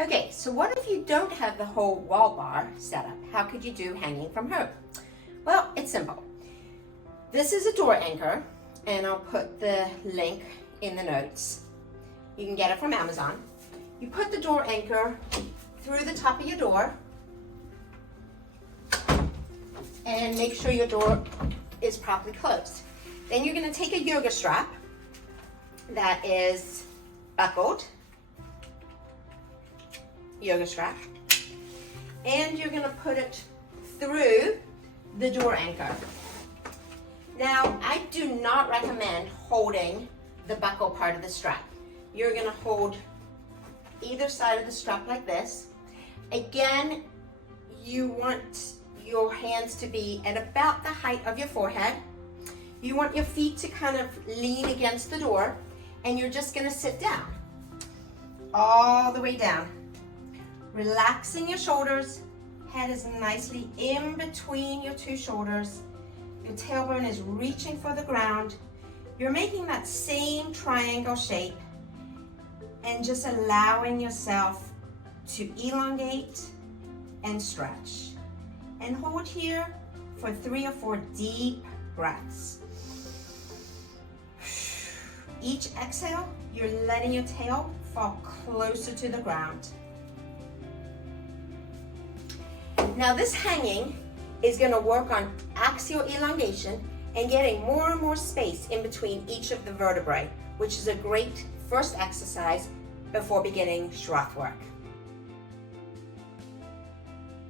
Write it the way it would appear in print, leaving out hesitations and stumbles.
Okay, so what if you don't have the whole wall bar set up? How could you do hanging from home? Well, it's simple. This is a door anchor, and I'll put the link in the notes. You can get it from Amazon. You put the door anchor through the top of your door and make sure your door is properly closed. Then you're going to take a yoga strap that is buckled, yoga strap, and you're going to put it through the door anchor. Now, I do not recommend holding the buckle part of the strap. You're going to hold either side of the strap like this. Again, you want your hands to be at about the height of your forehead. You want your feet to kind of lean against the door, and you're just going to sit down all the way down, relaxing your shoulders. Head is nicely in between your two shoulders. Your tailbone is reaching for the ground. You're making that same triangle shape and just allowing yourself to elongate and stretch. And hold here for 3 or 4 deep breaths. Each exhale, you're letting your tail fall closer to the ground. Now this hanging is going to work on axial elongation and getting more and more space in between each of the vertebrae, which is a great first exercise before beginning Shroth work.